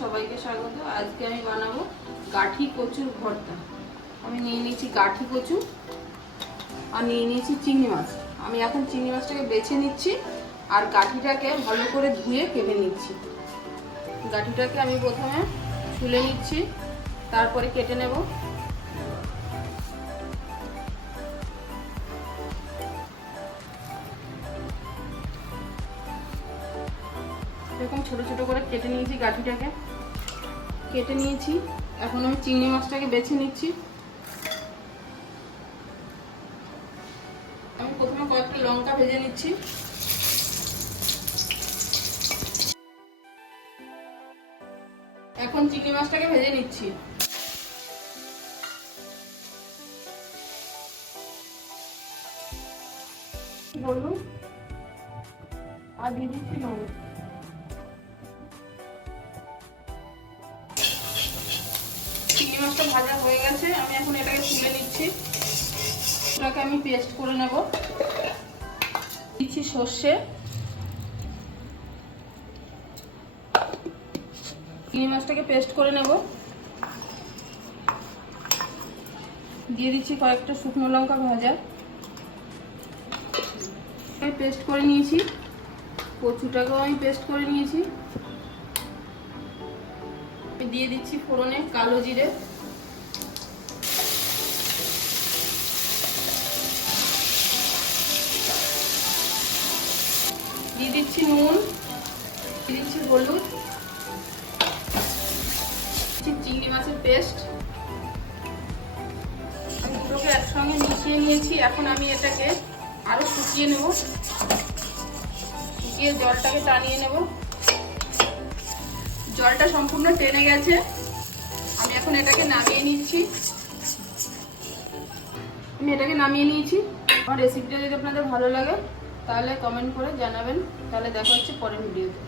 সবাইকে স্বাগত। আজকে আমি বানাবো গাঠি কচুর ভর্তা। আমি নিয়ে নিয়েছি গাঠি কচু আর নিয়ে নিয়েছি চিংড়ি মাছ। আমি এখন চিংড়ি মাছটাকে বেছে নিচ্ছি আর গাঠিটাকে ভালো করে ধুয়ে কেটে নিচ্ছি। গাঠিটাকে আমি প্রথমে তুলে নিচ্ছি, তারপরে কেটে নেব। এরকম ছোট ছোট করে কেটে নিয়েছি গাঠিটাকে। কেটে নিয়েছি। এখন আমি চিংড়ি মাছটাকে বেছে নিচ্ছি। আমি প্রথমে কয়েকটা লঙ্কা ভেজে নিচ্ছি। এখন চিংড়ি মাছটাকে ভেজে নিচ্ছি। বলুন। আর দিয়ে দিচ্ছি লবণ মাছটা ভাজা হয়ে গেছে, আমি এখন এটাকে তুলে নিচ্ছি। এটাকে আমি পেস্ট করে নেব। দিচ্ছি সর্ষে। চিংড়ি মাছটাকে পেস্ট করে নেব। দিয়ে দিচ্ছি কয়েকটা শুকনো লঙ্কা ভাজা। পেস্ট করে নিয়েছি। কচুটাকেও আমি পেস্ট করে নিয়েছি। দিয়ে দিচ্ছি ফোড়নে কালো জিরে। দিয়ে দিচ্ছি নুন, দিয়ে দিচ্ছি হলুদ চিংড়ি মাছের পেস্ট। আমি দুটোকে একসঙ্গে মিশিয়ে নিয়েছি, এখন আমি এটাকে আরও শুকিয়ে নেব। শুকিয়ে জলটাকে টানিয়ে নেব। জলটা সম্পূর্ণ টেনে গেছে। আমি এখন এটাকে নামিয়ে নিচ্ছি। আমি এটাকে নামিয়ে নিয়েছি। আমার রেসিপিটা যদি আপনাদের ভালো লাগে, তাহলে কমেন্ট করে জানাবেন। তাহলে দেখা হচ্ছে পরের ভিডিওতে